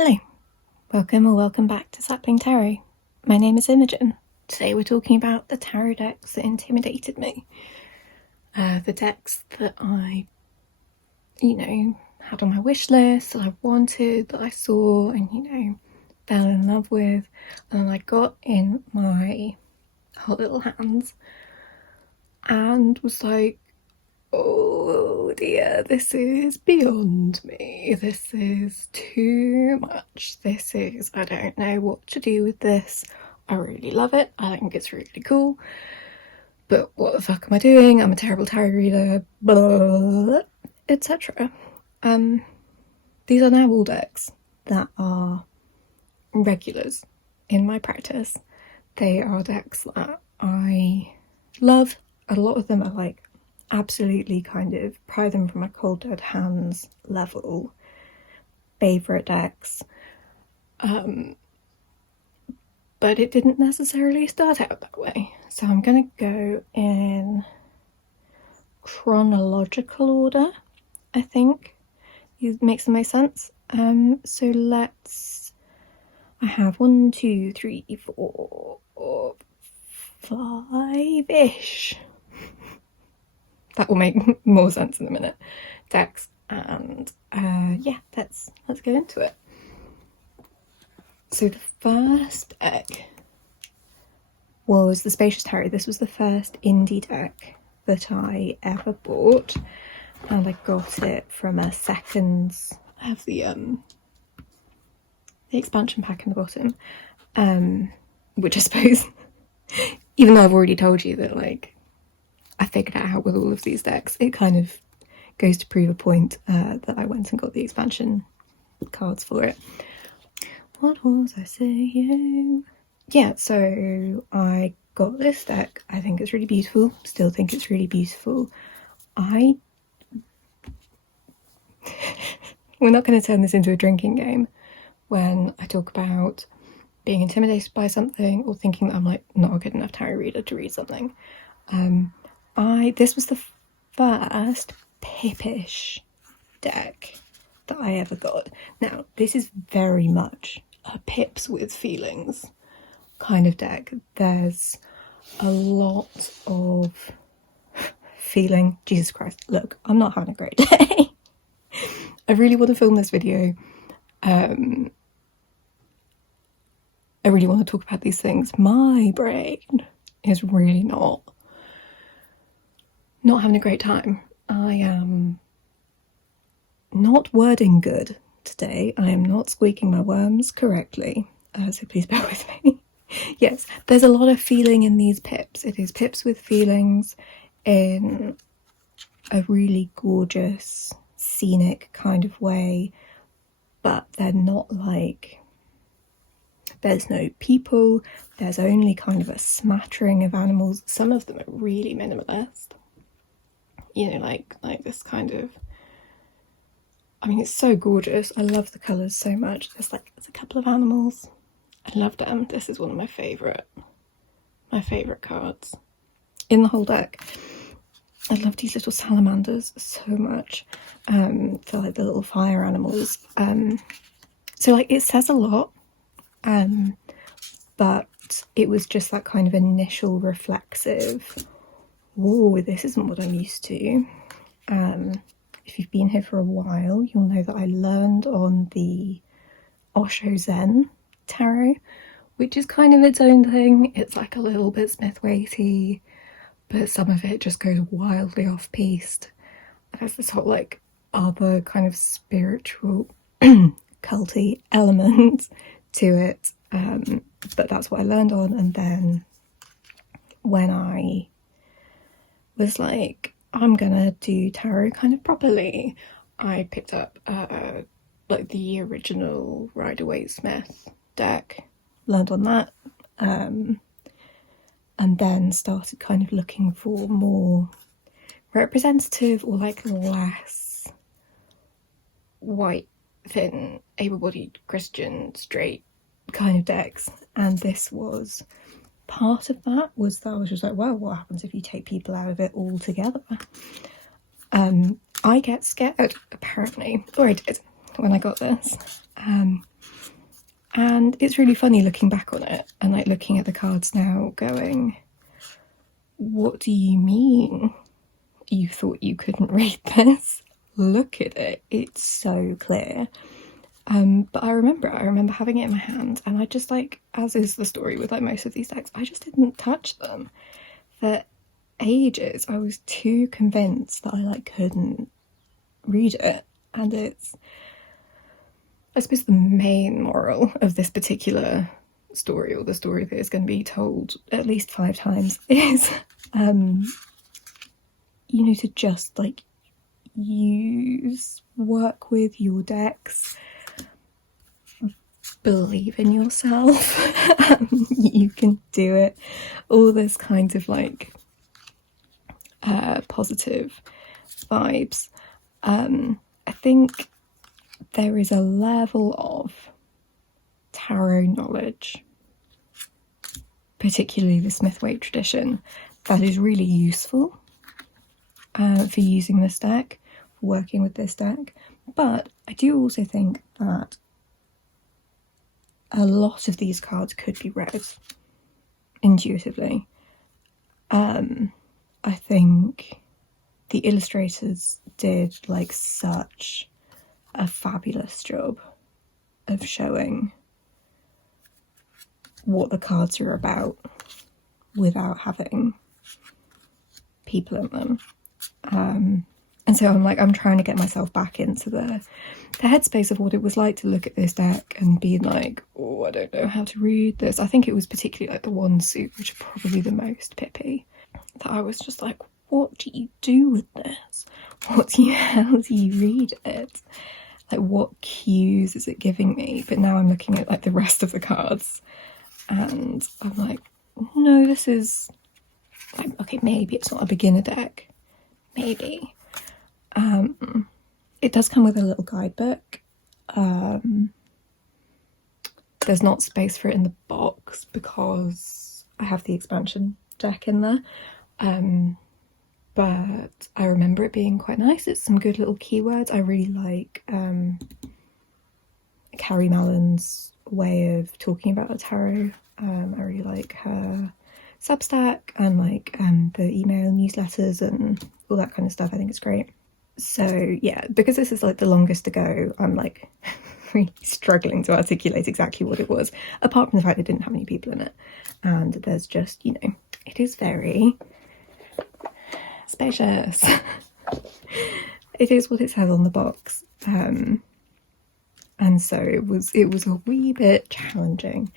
Hello, welcome or welcome back to Sapling Tarot. My name is Imogen. Today we're talking about the tarot decks that intimidated me. The decks that I, had on my wish list, that I wanted, that I saw and, fell in love with, and I got in my hot little hands and was like, oh dear, this is beyond me. This is too much. I don't know what to do with this. I really love it. I think it's really cool. But what the fuck am I doing? I'm a terrible tarot reader, blah, etc. These are now all decks that are regulars in my practice. They are decks that I love. A lot of them are like absolutely kind of pry them from my cold dead hands level favourite decks. But it didn't necessarily start out that way. So I'm going to go in chronological order, I think. It makes the most sense. So I have 1, 2, 3, 4, 5-ish. That will make more sense in a minute. Decks, and yeah, let's go into it. So the first deck was the Spacious Tarot. This was the first indie deck that I ever bought, and I got it from a seconds. I have the expansion pack in the bottom, which I suppose, even though I've already told you that like I figured it out with all of these decks, it kind of goes to prove a point that I went and got the expansion cards for it. What was I saying? Yeah, so I got this deck. I think it's really beautiful. Still think it's really beautiful. We're not going to turn this into a drinking game when I talk about being intimidated by something or thinking that I'm like not a good enough tarot reader to read something. This was the first pippish deck that I ever got. Now, this is very much a pips with feelings kind of deck. There's a lot of feeling. Jesus Christ, look, I'm not having a great day. I really want to film this video. I really want to talk about these things. My brain is really not having a great time. I am not wording good today. I am not squeaking my worms correctly, so please bear with me. Yes, there's a lot of feeling in these pips. It is pips with feelings in a really gorgeous, scenic kind of way, but they're not like, there's no people, there's only kind of a smattering of animals. Some of them are really minimalist. Like this kind of, I mean, it's so gorgeous. I love the colours so much. There's a couple of animals. I love them. This is one of my favourite cards in the whole deck. I love these little salamanders so much. They're like the little fire animals. So like it says a lot, but it was just that kind of initial reflexive, oh, this isn't what I'm used to. If you've been here for a while, you'll know that I learned on the Osho Zen Tarot, which is kind of its own thing. It's like a little bit Smith-Waitey, but some of it just goes wildly off-piste. There's this whole like other kind of spiritual culty element to it, but that's what I learned on. And then when I was like, I'm gonna do tarot kind of properly, I picked up like the original Rider-Waite-Smith deck, learned on that, and then started kind of looking for more representative or like less white, thin, able-bodied, Christian, straight kind of decks. And this was part of that. Was that I was just like, well, what happens if you take people out of it altogether? I get scared, apparently, or I did when I got this. And it's really funny looking back on it and like looking at the cards now going, what do you mean you thought you couldn't read this? Look at it, it's so clear. But I remember having it in my hand, and I just like, as is the story with like most of these decks, I just didn't touch them for ages. I was too convinced that I like couldn't read it. And it's, I suppose, the main moral of this particular story, or the story that is going to be told at least 5 times, is you know, to just like work with your decks, believe in yourself. You can do it, all this kind of like positive vibes. I think there is a level of tarot knowledge, particularly the Smith-Waite tradition, that is really useful for using this deck, for working with this deck. But I do also think that a lot of these cards could be read intuitively. I think the illustrators did like such a fabulous job of showing what the cards are about without having people in them. And so I'm trying to get myself back into the headspace of what it was like to look at this deck and be like, oh, I don't know how to read this. I think it was particularly like the one suit, which are probably the most pippy, that I was just like, what do you do with this? How do you read it? Like, what cues is it giving me? But now I'm looking at like the rest of the cards and I'm like, no, this is like, okay, maybe it's not a beginner deck, maybe. It does come with a little guidebook. There's not space for it in the box because I have the expansion deck in there. But I remember it being quite nice. It's some good little keywords. I really like Carrie Mallon's way of talking about the tarot. I really like her Substack and like the email newsletters and all that kind of stuff. I think it's great. So yeah, because this is like the longest to go, I'm like really struggling to articulate exactly what it was, apart from the fact it didn't have any people in it. And there's just, you know, it is very spacious. It is what it says on the box. And so it was a wee bit challenging.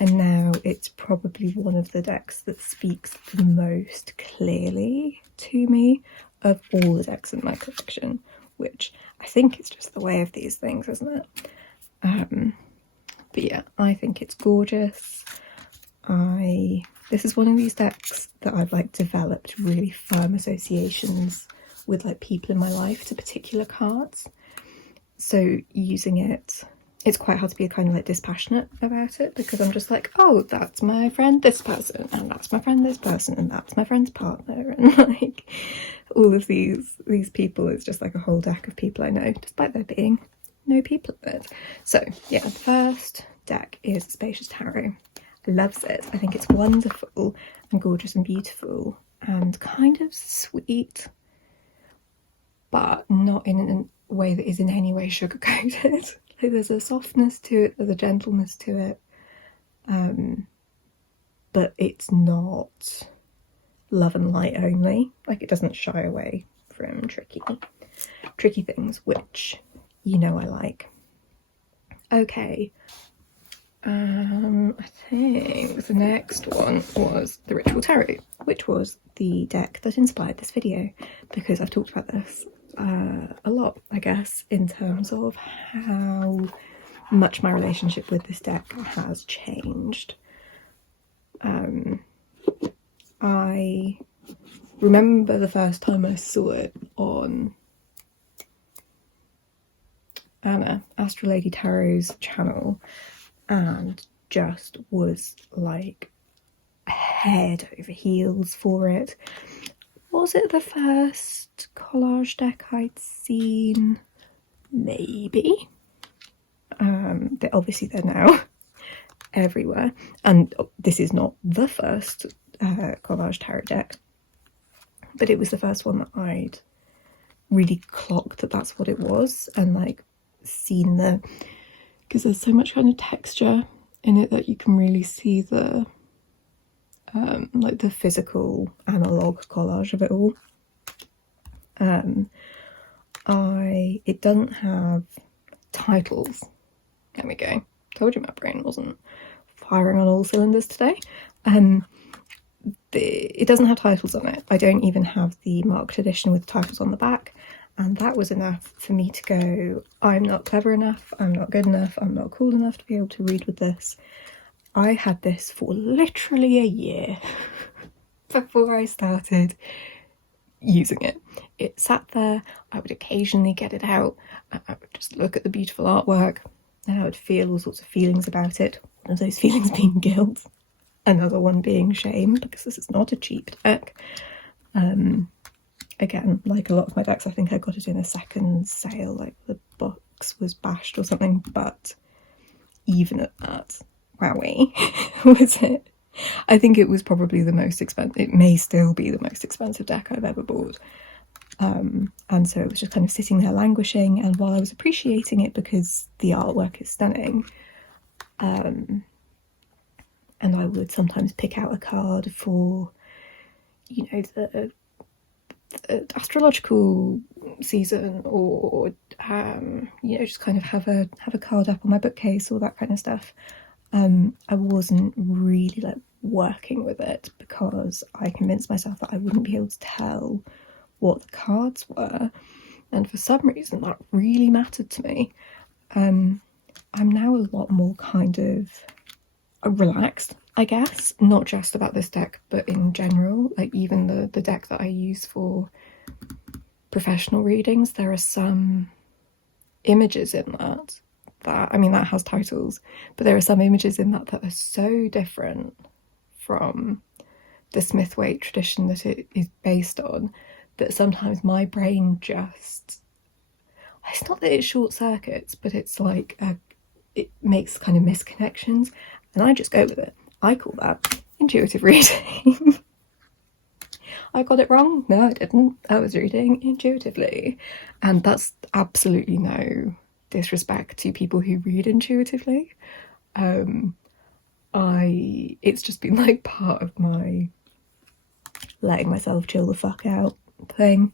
And now it's probably one of the decks that speaks the most clearly to me of all the decks in my collection, which I think is just the way of these things, isn't it? But yeah, I think it's gorgeous. This is one of these decks that I've like developed really firm associations with like people in my life to particular cards. So using it, it's quite hard to be kind of like dispassionate about it, because I'm just like, oh, that's my friend this person, and that's my friend this person, and that's my friend's partner, and like all of these people is just like a whole deck of people I know, despite there being no people in it. So yeah, the first deck is Spacious Tarot. I love it. I think it's wonderful and gorgeous and beautiful and kind of sweet, but not in a way that is in any way sugar-coated. Like, there's a softness to it, there's a gentleness to it, but it's not love and light only. Like, it doesn't shy away from tricky things, which, you know, I like. Okay, I think the next one was the Ritual Tarot, which was the deck that inspired this video, because I've talked about this a lot, I guess, in terms of how much my relationship with this deck has changed. I remember the first time I saw it on Anna, Astral Lady Tarot's channel, and just was like head over heels for it. Was it the first collage deck I'd seen? Maybe. Obviously they're now everywhere, and this is not the first collage tarot deck, but it was the first one that I'd really clocked that that's what it was, and like seen because there's so much kind of texture in it that you can really see the like the physical analog collage of it all. It doesn't have titles. There we go. Told you my brain wasn't firing on all cylinders today. It doesn't have titles on it. I don't even have the marked edition with titles on the back, and that was enough for me to go, I'm not clever enough, I'm not good enough, I'm not cool enough to be able to read with this. I had this for literally a year before I started using it. It sat there, I would occasionally get it out, I would just look at the beautiful artwork, and I would feel all sorts of feelings about it. One of those feelings being guilt, another one being shame, because this is not a cheap deck. Again, like a lot of my decks, I think I got it in a second sale, like the box was bashed or something, but even at that, wowee, was it? I think it was probably the most expensive, it may still be the most expensive deck I've ever bought. And so it was just kind of sitting there languishing, and while I was appreciating it because the artwork is stunning, and I would sometimes pick out a card for, you know, the astrological season, or you know, just kind of have a card up on my bookcase, all that kind of stuff. I wasn't really like working with it because I convinced myself that I wouldn't be able to tell what the cards were, and for some reason that really mattered to me. I'm now a lot more kind of relaxed, I guess, not just about this deck but in general. Like even the deck that I use for professional readings, there are some images in that I mean, that has titles, but there are some images in that are so different from the Smith-Waite tradition that it is based on, that sometimes my brain just, it's not that it short circuits, but it's like it makes kind of misconnections, and I just go with it. I call that intuitive reading. I got it wrong? No, I didn't. I was reading intuitively, and that's absolutely no disrespect to people who read intuitively. It's just been like part of my letting myself chill the fuck out thing,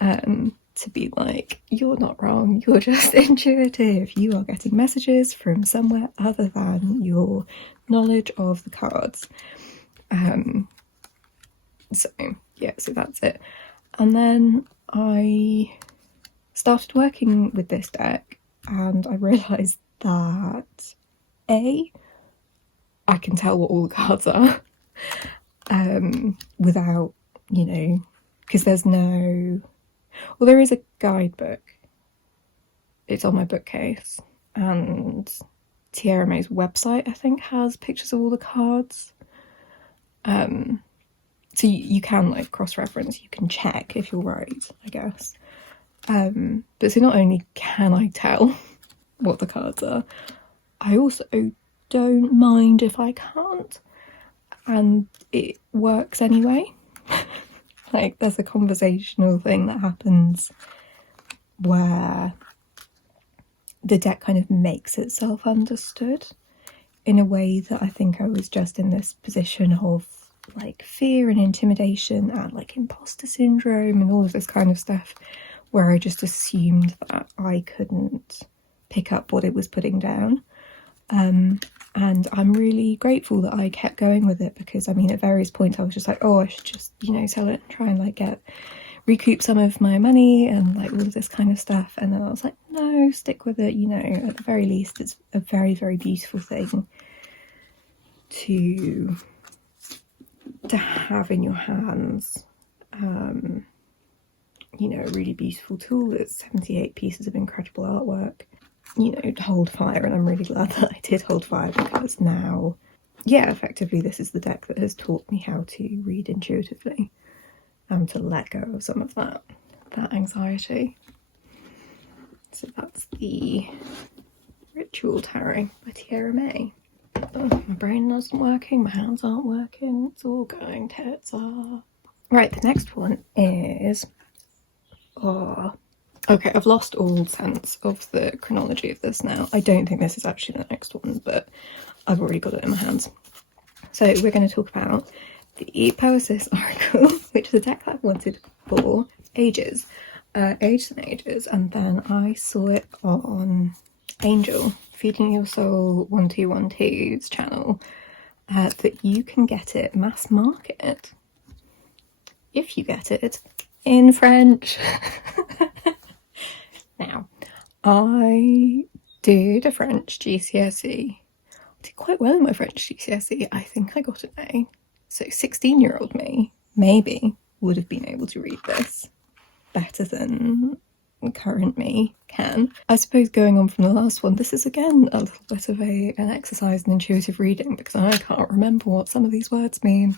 to be like, you're not wrong, you're just intuitive, you are getting messages from somewhere other than your knowledge of the cards. So that's it. And then I started working with this deck, and I realised that I can tell what all the cards are, without, you know, because there is a guidebook. It's on my bookcase, and Tierra May's website, I think, has pictures of all the cards. So you can like cross-reference, you can check if you're right, I guess. But so not only can I tell what the cards are, I also don't mind if I can't, and it works anyway. Like there's a conversational thing that happens where the deck kind of makes itself understood in a way that I think I was just in this position of like fear and intimidation and like imposter syndrome and all of this kind of stuff, where I just assumed that I couldn't pick up what it was putting down. And I'm really grateful that I kept going with it, because I mean at various points I was just like, oh, I should just, you know, sell it and try and like recoup some of my money and like all of this kind of stuff. And then I was like, no, stick with it, you know, at the very least it's a very, very beautiful thing to have in your hands. You know, a really beautiful tool. It's 78 pieces of incredible artwork, you know, to hold fire. And I'm really glad that I did hold fire, because now, yeah, effectively this is the deck that has taught me how to read intuitively and to let go of some of that anxiety. So that's the Spiritual Tarot by Terra May. Oh, my brain isn't working, my hands aren't working, it's all going tits up. Right, the next one is... Oh, okay, I've lost all sense of the chronology of this now. I don't think this is actually the next one, but I've already got it in my hands. So we're going to talk about the Poesis Oracle, which is a deck that I've wanted for ages. Ages and ages, and then I saw it on Angel, Feeding Your Soul 1212's channel, that you can get it mass market if you get it in French. Now, I did a French GCSE. I did quite well in my French GCSE. I think I got an A. So 16-year-old me, maybe, would have been able to read this better than current me can. I suppose going on from the last one, this is again a little bit of an exercise in intuitive reading, because I can't remember what some of these words mean.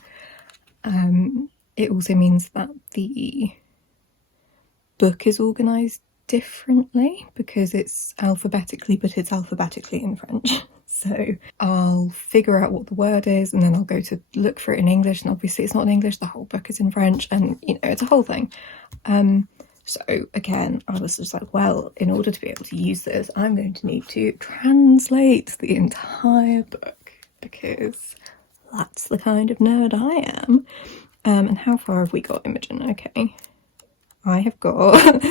It also means that the book is organised differently because it's alphabetically, but it's alphabetically in French. So I'll figure out what the word is and then I'll go to look for it in English, and obviously it's not in English, the whole book is in French, and you know, it's a whole thing. So again, I was just like, well, in order to be able to use this, I'm going to need to translate the entire book, because that's the kind of nerd I am. And how far have we got, Imogen? Okay. I have got...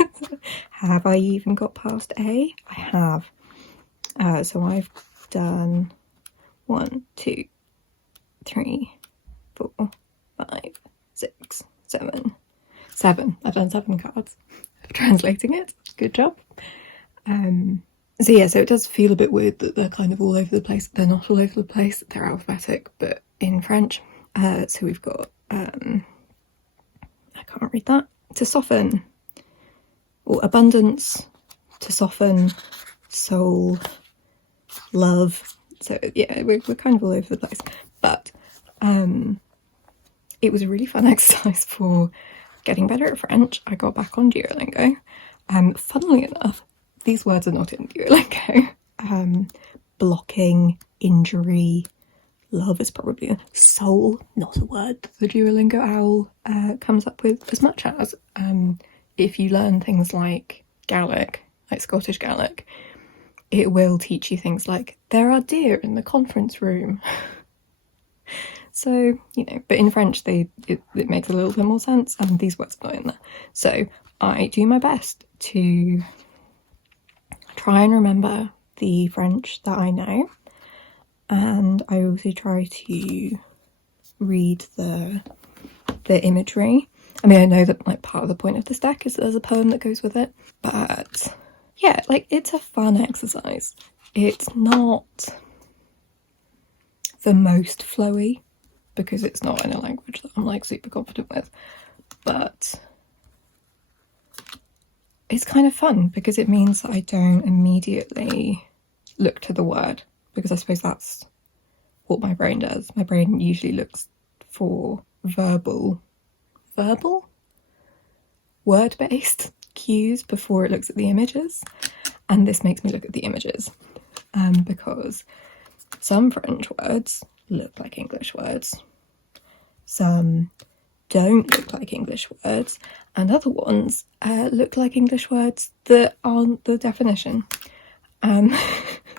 have I even got past A? I have. So I've done 1, 2, 3, 4, 5, 6, 7. 7. I've done 7 cards of translating it. Good job. So yeah, so it does feel a bit weird that they're kind of all over the place. They're not all over the place. They're alphabetic, but in French. So we've got... I can't read that. To soften, or abundance, to soften, soul, love. So yeah, we're kind of all over the place. But it was a really fun exercise for getting better at French. I got back on Duolingo. Funnily enough, these words are not in Duolingo. Blocking, injury, love is probably soul, not a word that the Duolingo owl comes up with, as much as if you learn things like Gaelic, like Scottish Gaelic, it will teach you things like, there are deer in the conference room. So, you know, but in French it makes a little bit more sense, and these words are not in there. So I do my best to try and remember the French that I know, and I also try to read the imagery. I mean, I know that like part of the point of this deck is there's a poem that goes with it, but yeah, like it's a fun exercise. It's not the most flowy because it's not in a language that I'm like super confident with, but it's kind of fun because it means that I don't immediately look to the word, because I suppose that's what my brain does. My brain usually looks for verbal, word-based cues before it looks at the images, and this makes me look at the images, because some French words look like English words, some don't look like English words, and other ones look like English words that aren't the definition.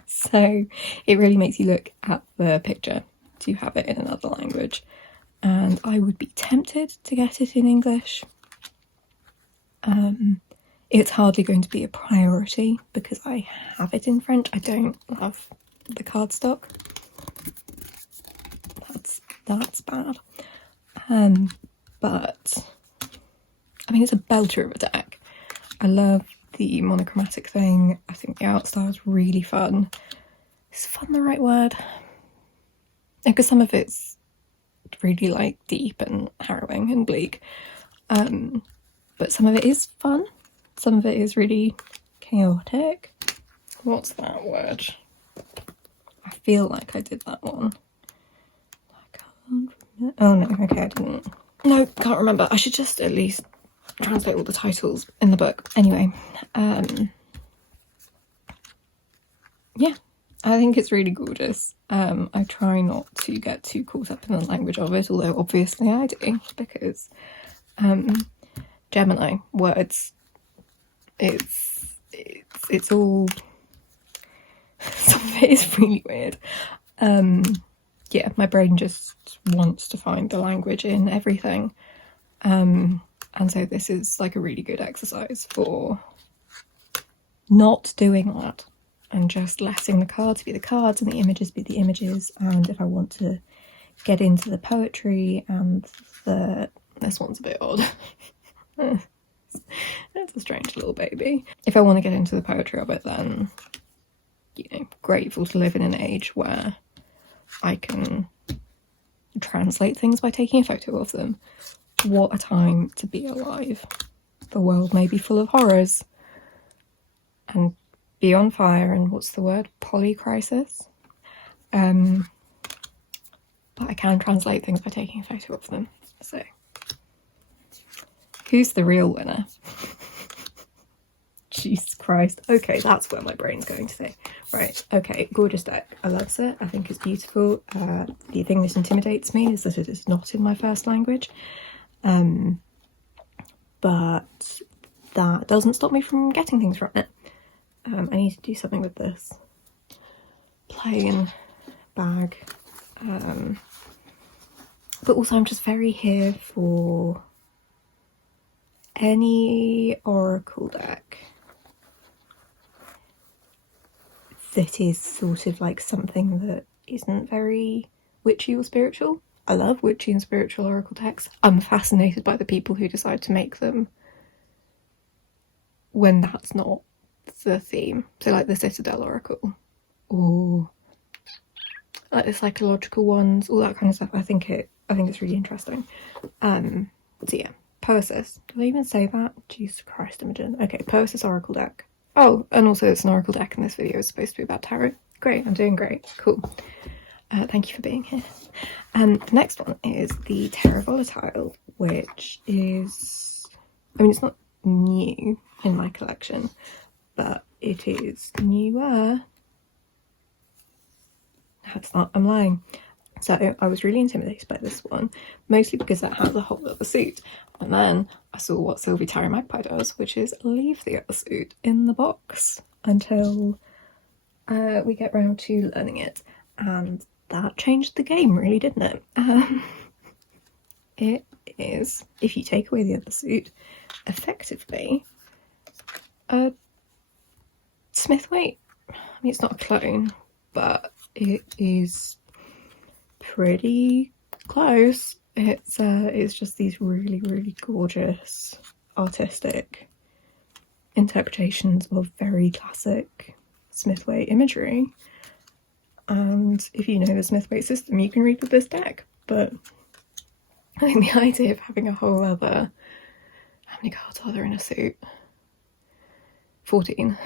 So it really makes you look at the picture to have it in another language, and I would be tempted to get it in English. It's hardly going to be a priority because I have it in French. I don't love the cardstock. That's bad. But I mean, it's a belter of a deck. I love the monochromatic thing. I think the art style is really fun. Is fun the right word? Because some of it's really like deep and harrowing and bleak, but some of it is fun. Some of it is really chaotic. What's that word? I feel like I did that one. I can't remember. Oh no, okay, I didn't. No, can't remember. I should just at least translate all the titles in the book. Anyway, yeah, I think it's really gorgeous. I try not to get too caught up in the language of it, although obviously I do, because Gemini words, it's all, some of it is really weird. Yeah, my brain just wants to find the language in everything. And so this is like a really good exercise for not doing that and just letting the cards be the cards and the images be the images. And if I want to get into the poetry and this one's a bit odd. It's a strange little baby. If I want to get into the poetry of it, then, you know, grateful to live in an age where I can translate things by taking a photo of them. What a time to be alive. The world may be full of horrors and be on fire, and what's the word? Polycrisis. But I can translate things by taking a photo of them. So, who's the real winner? Jesus Christ. Okay, that's where my brain's going today. Right, okay, gorgeous deck. I love it. I think it's beautiful. The thing that intimidates me is that it is not in my first language. But that doesn't stop me from getting things from it. I need to do something with this plain bag. But also I'm just very here for any oracle deck that is sort of like something that isn't very witchy or spiritual. I love witchy and spiritual oracle decks. I'm fascinated by the people who decide to make them when that's not the theme. So like the Citadel Oracle, or like the psychological ones, all that kind of stuff. I think it's really interesting. So yeah, Poesis. Did I even say that? Jesus Christ, Imogen. Okay, Poesis Oracle deck. Oh, and also it's an oracle deck, and this video is supposed to be about tarot. Great, I'm doing great. Cool. Thank you for being here. The next one is the Terra Volatile, which is, I mean, it's not new in my collection, but it is newer. No, it's not, I'm lying. So I was really intimidated by this one, mostly because it has a whole other suit. And then I saw what Sylvie Tarot Magpie does, which is leave the other suit in the box until we get round to learning it. And that changed the game, really, didn't it? It is, if you take away the other suit, effectively a Smith-Waite. I mean, it's not a clone, but it is pretty close. It's just these really, really gorgeous artistic interpretations of very classic Smith-Waite imagery. And if you know the Smith-Waite system, you can read with this deck. But I think the idea of having a whole other, how many cards are there in a suit? 14.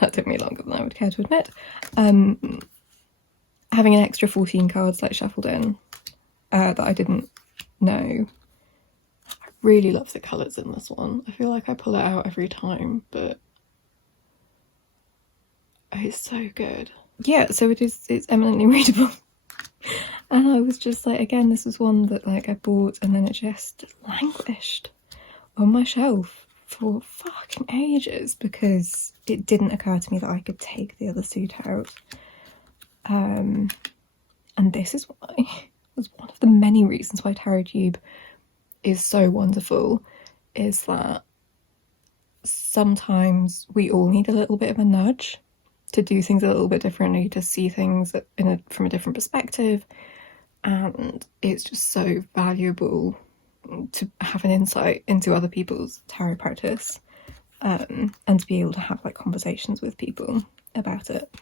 That took me longer than I would care to admit. Having an extra 14 cards like shuffled in that I didn't know. I really love the colours in this one. I feel like I pull it out every time, but it's so good. Yeah, so it's eminently readable. And I was just like, again, this was one that like I bought and then it just languished on my shelf for fucking ages because it didn't occur to me that I could take the other suit out. And this is why, was one of the many reasons why TarotTube is so wonderful, is that sometimes we all need a little bit of a nudge to do things a little bit differently, to see things from a different perspective, and it's just so valuable to have an insight into other people's tarot practice, and to be able to have like conversations with people about it.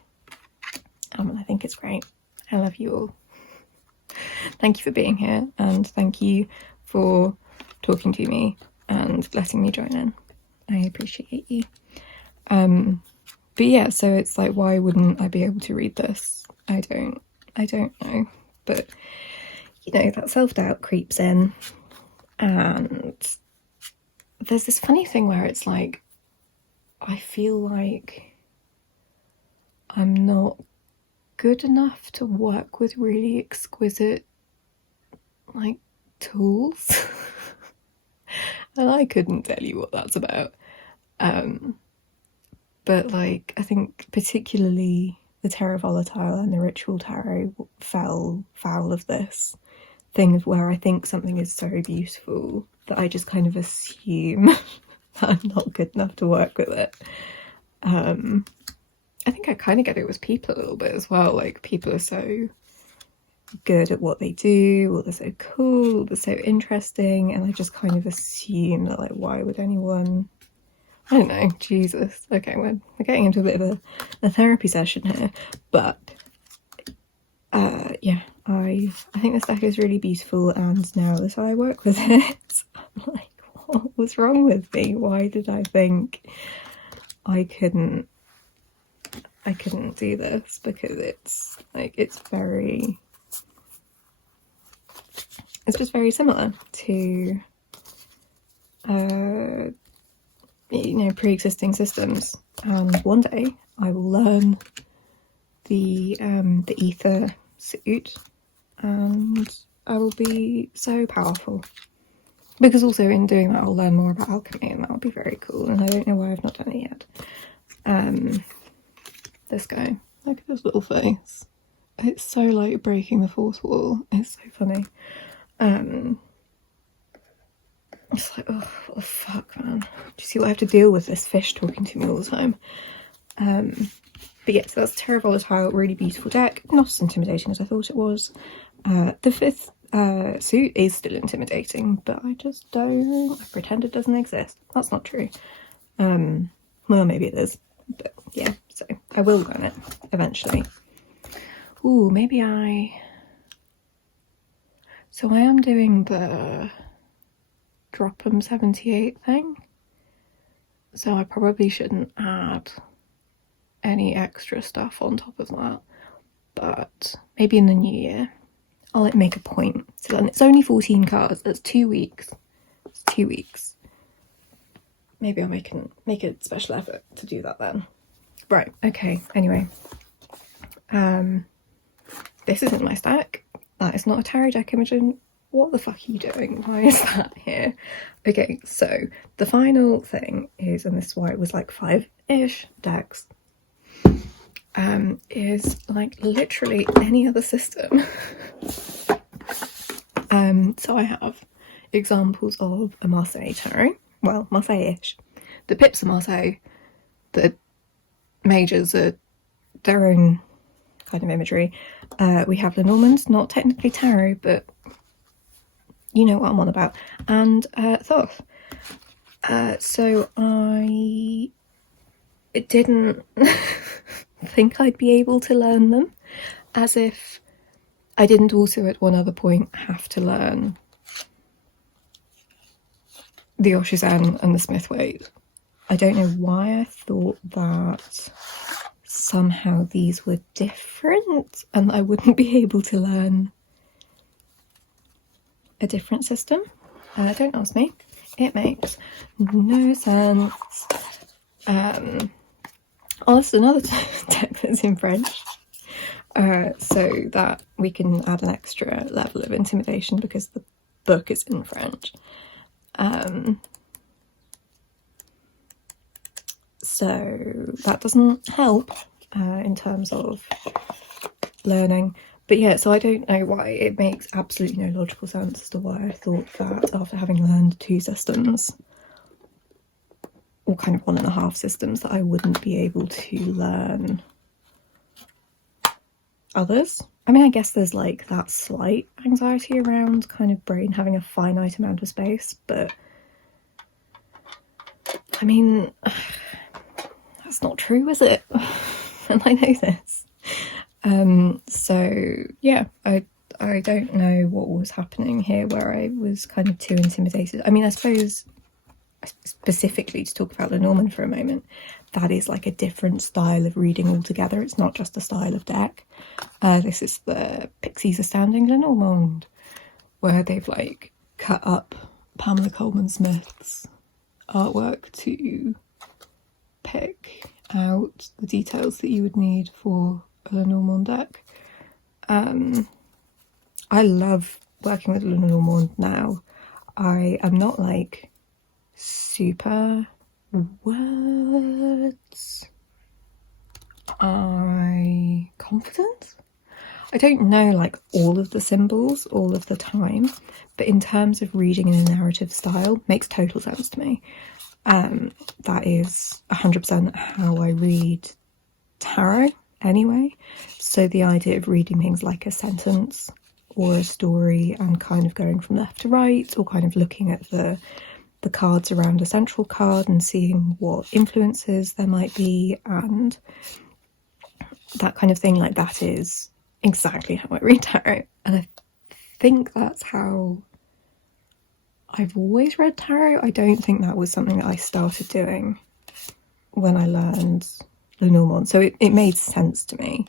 And I think it's great. I love you all. Thank you for being here, and thank you for talking to me and letting me join in. I appreciate you. But yeah, so it's like, why wouldn't I be able to read this? I don't know. But, you know, that self-doubt creeps in. And there's this funny thing where it's like, I feel like I'm not good enough to work with really exquisite, like, tools. And I couldn't tell you what that's about. But, like, I think particularly the Terra Volatile and the Ritual Tarot fell foul of this thing of where I think something is so beautiful that I just kind of assume that I'm not good enough to work with it. I think I kind of get it with people a little bit as well. Like, people are so good at what they do, or they're so cool, or they're so interesting, and I just kind of assume that, like, why would anyone... I don't know, Jesus. Okay, we're getting into a bit of a therapy session here, but yeah, I think this deck is really beautiful, and now that I work with it, I'm like, what was wrong with me? Why did I think I couldn't do this? Because it's like, it's just very similar to you know, pre-existing systems, and one day I will learn the ether suit, and I will be so powerful. Because also in doing that I'll learn more about alchemy, and that'll be very cool, and I don't know why I've not done it yet. This guy, look at his little face. It's so like breaking the fourth wall. It's so funny. It's like, oh, what the fuck, man. Do you see what I have to deal with, this fish talking to me all the time? But yeah, so that's Terra Volatile, really beautiful deck. Not as intimidating as I thought it was. The fifth suit is still intimidating, but I just don't... I pretend it doesn't exist. That's not true. Well, maybe it is. But yeah, so I will learn it eventually. Ooh, maybe So I am doing the drop 'em 78 thing, so I probably shouldn't add any extra stuff on top of that, but maybe in the new year I'll like make a point to learn. It's only 14 cards, it's 2 weeks. It's 2 weeks. Maybe I'll make a special effort to do that then. Right, okay, anyway. This isn't my stack. That is not a tarot deck, Imogen. What the fuck are you doing? Why is that here? Okay, so the final thing is, and this is why it was like 5-ish decks, is like literally any other system. So I have examples of a Marseille tarot. Well, Marseille-ish. The pips are Marseille. The majors are their own kind of imagery. We have Lenormand, not technically tarot, but you know what I'm on about, and Thoth. So I didn't think I'd be able to learn them, as if I didn't also at one other point have to learn the Oshizan and the Smith-Waite. I don't know why I thought that somehow these were different and I wouldn't be able to learn a different system. Don't ask me. It makes no sense. Oh, this is another deck that's in French. So that we can add an extra level of intimidation because the book is in French. So that doesn't help in terms of learning. But yeah, so I don't know why. It makes absolutely no logical sense as to why I thought that after having learned 2 systems, or kind of 1.5 systems, that I wouldn't be able to learn others. I mean, I guess there's like that slight anxiety around kind of brain having a finite amount of space, but I mean, that's not true, is it? And I know this. So yeah, I don't know what was happening here where I was kind of too intimidated. I mean, I suppose specifically to talk about Lenormand for a moment, that is like a different style of reading altogether. It's not just a style of deck. This is the Pixies Are Standing Lenormand, where they've like cut up Pamela Coleman Smith's artwork to pick out the details that you would need for a Lenormand deck. I love working with Lenormand now. I am not like super words. Confident? I don't know like all of the symbols all of the time, but in terms of reading in a narrative style, makes total sense to me. That is 100% how I read tarot anyway. So the idea of reading things like a sentence or a story and kind of going from left to right, or kind of looking at the cards around a central card and seeing what influences there might be and that kind of thing, like that is exactly how I read tarot. And I think that's how I've always read tarot. I don't think that was something that I started doing when I learned Lenormand. So it made sense to me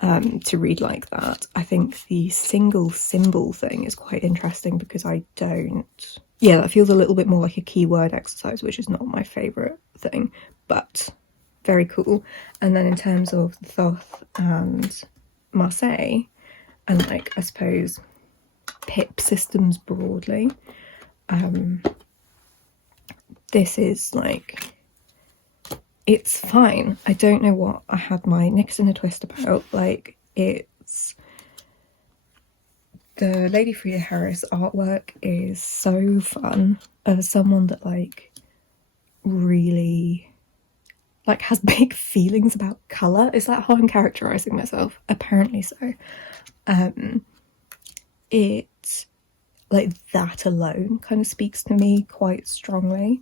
to read like that. I think the single symbol thing is quite interesting because I don't... Yeah, that feels a little bit more like a keyword exercise, which is not my favourite thing, but very cool. And then in terms of Thoth and Marseille, and like, I suppose, pip systems broadly, this is like, it's fine. I don't know what I had my knickers in a twist about. Like, it's... The Lady Frida Harris artwork is so fun. As someone that like really like has big feelings about colour, is that how I'm characterising myself? Apparently so. It, like, that alone kind of speaks to me quite strongly.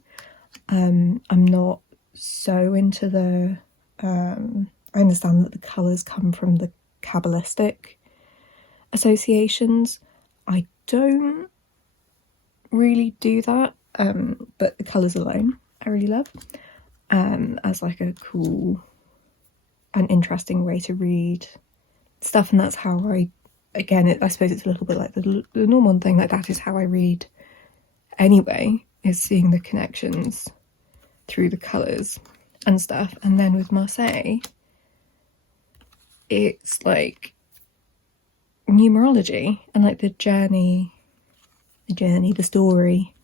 I'm not so into the I understand that the colours come from the Kabbalistic associations. I don't really do that, but the colours alone I really love as like a cool and interesting way to read stuff. And that's how I, again, I suppose it's a little bit like the Lenormand thing, like that is how I read anyway, is seeing the connections through the colours and stuff. And then with Marseille, it's like numerology and like the journey, the story,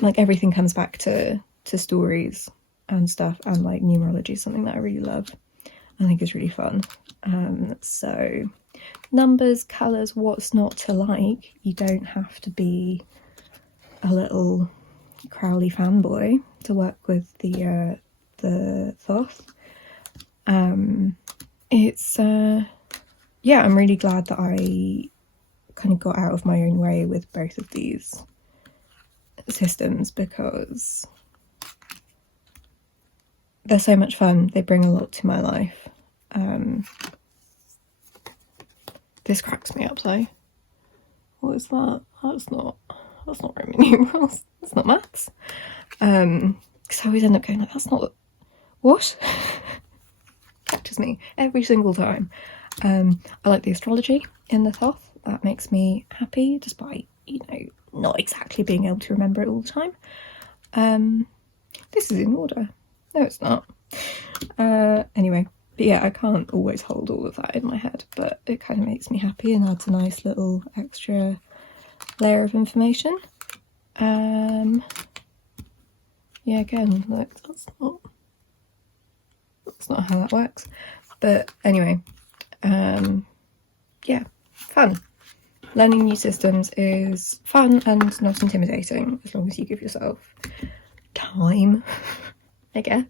like everything comes back to stories and stuff, and like numerology is something that I really love. I think is really fun. So numbers, colours, what's not to like? You don't have to be a little Crowley fanboy to work with the Thoth. It's yeah, I'm really glad that I kind of got out of my own way with both of these systems because they're so much fun. They bring a lot to my life. This cracks me up though. What is that? That's not Roman numerals. That's not maths. Because I always end up going like, that's not... What? Catches me every single time. I like the astrology in the Thoth. That makes me happy, despite, you know, not exactly being able to remember it all the time. This is in order. No, it's not. Anyway, but yeah, I can't always hold all of that in my head, but it kind of makes me happy and adds a nice little extra layer of information. Yeah, again, like, that's not how that works. But anyway, yeah, fun. Learning new systems is fun and not intimidating, as long as you give yourself time, I guess.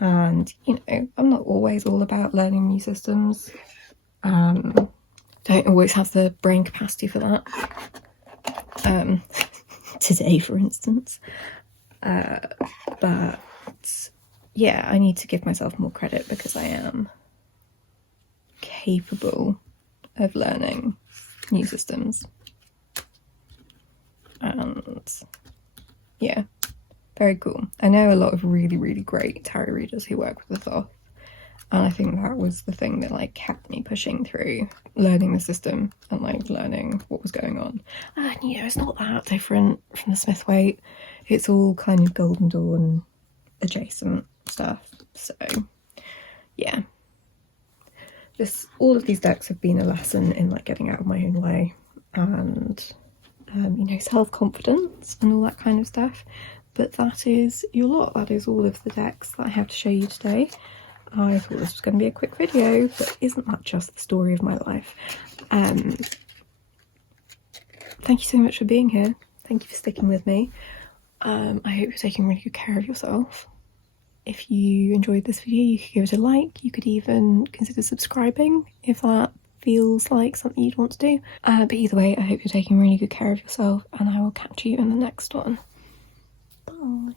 And, you know, I'm not always all about learning new systems. Don't always have the brain capacity for that. Today, for instance. But yeah, I need to give myself more credit because I am capable of learning new systems. And yeah, very cool. I know a lot of really, really great tarot readers who work with the Thoth, and I think that was the thing that like kept me pushing through learning the system and like learning what was going on. And you know, it's not that different from the Smith-Waite. It's all kind of Golden Dawn adjacent stuff. So yeah, all of these decks have been a lesson in like getting out of my own way and you know, self-confidence and all that kind of stuff. But that is your lot. That is all of the decks that I have to show you today. I thought this was going to be a quick video, but isn't that just the story of my life? Thank you so much for being here. Thank you for sticking with me. I hope you're taking really good care of yourself. If you enjoyed this video, you could give it a like. You could even consider subscribing if that feels like something you'd want to do. But either way, I hope you're taking really good care of yourself, and I will catch you in the next one. Bye.